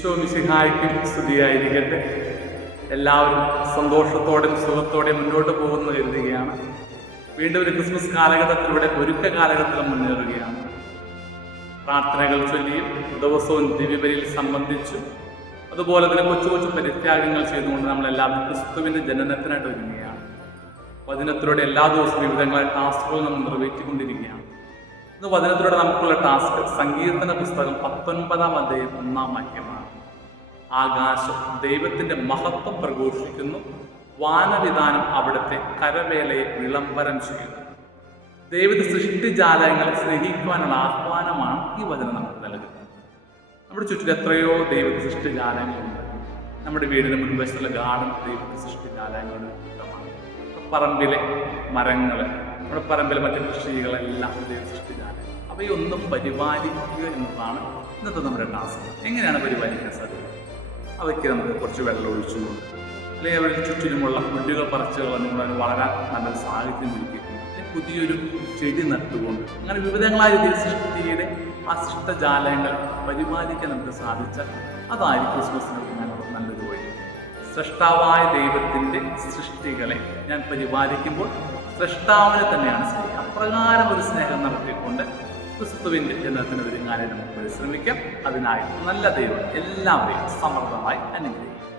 ഈശോ മിശിഹായ്ക്കും സ്തുതിയായിരിക്കട്ടെ. എല്ലാവരും സന്തോഷത്തോടെയും സുഖത്തോടെയും മുന്നോട്ട് പോകുന്നു കരുതുകയാണ്. വീണ്ടും ഒരു ക്രിസ്മസ് കാലഘട്ടത്തിലൂടെ ഒരുക്ക കാലഘട്ടത്തിൽ മുന്നേറുകയാണ്. പ്രാർത്ഥനകൾ ചൊല്ലിയും ദിവസവും ദിവ്യബലിയിൽ സംബന്ധിച്ചും അതുപോലെ തന്നെ കൊച്ചു കൊച്ചു പരിത്യാഗങ്ങൾ ചെയ്തുകൊണ്ട് നമ്മളെല്ലാവരും ക്രിസ്തുവിൻ്റെ ജനനത്തിനായിട്ട് ഒരുങ്ങുകയാണ്. വചനത്തിലൂടെ എല്ലാ ദിവസവും വിവിധങ്ങളായ ടാസ്കുകൾ നമ്മൾ നിറവേറ്റിക്കൊണ്ടിരിക്കുകയാണ്. ഇന്ന് വചനത്തിലൂടെ നമുക്കുള്ള ടാസ്ക് സങ്കീർത്തന പുസ്തകം 19-ാം അധ്യായം 1-ാം വാക്യമാണ്. ആകാശം ദൈവത്തിൻ്റെ മഹത്വം പ്രഘോഷിക്കുന്നു, വാനവിധാനം അവിടുത്തെ കരവേലയെ വിളംബരം ചെയ്യുന്നു. ദൈവത്തെ സൃഷ്ടിജാലങ്ങളെ സ്നേഹിക്കുവാനുള്ള ആഹ്വാനമാണ് ഈ വചനം നമുക്ക് നൽകുന്നത്. നമ്മുടെ ചുറ്റിൽ എത്രയോ ദൈവത്തെ സൃഷ്ടിജാലങ്ങളുണ്ട്. നമ്മുടെ വീടിന് മുൻവശത്തുള്ള ഗാർഡൻ ദൈവത്തെ സൃഷ്ടിജാലങ്ങളുടെ കൂട്ടമാണ്. പറമ്പിലെ മരങ്ങൾ, നമ്മുടെ പറമ്പിലെ മറ്റു കൃഷികളെല്ലാം ദൈവ സൃഷ്ടിജാലങ്ങൾ. അവയൊന്നും പരിപാലിക്കുക എന്നതാണ് ഇന്നത്തെ നമ്മുടെ ടാസ്ക്. എങ്ങനെയാണ് പരിപാലിക്കാൻ സാധിക്കുക? അവയ്ക്ക് നമുക്ക് കുറച്ച് വെള്ളം ഒഴിച്ചുകൊണ്ട്, അല്ലെങ്കിൽ അവരുടെ ചുറ്റിലുമുള്ള പുല്ലുകൾ പറിച്ചുകൾ നമ്മൾ വളരാൻ നല്ലൊരു സാഹചര്യം ഒരുക്കിയിട്ടുണ്ട്. പുതിയൊരു ചെടി നട്ടുകൊണ്ട് അങ്ങനെ വിവിധങ്ങളായ സൃഷ്ടിയുടെ ആ സൃഷ്ടജാലങ്ങൾ പരിപാലിക്കാൻ നമുക്ക് സാധിച്ചാൽ അതായിരിക്കും ക്രിസ്മസിനൊക്കെ നല്ലൊരു വഴി. സൃഷ്ടാവായ ദൈവത്തിൻ്റെ സൃഷ്ടികളെ ഞാൻ പരിപാലിക്കുമ്പോൾ സൃഷ്ടാവിനെ തന്നെയാണ് സ്നേഹം. അപ്രകാരം ഒരു സ്നേഹം നടത്തിക്കൊണ്ട് ക്രിസ്തുവിൻ്റെ ജനനത്തിന് ഒരുങ്ങാനായി നമുക്ക് പരിശ്രമിക്കാം. അതിനായി നല്ല ദൈവം എല്ലാവരെയും സമൃദ്ധമായി അനുഗ്രഹിക്കും.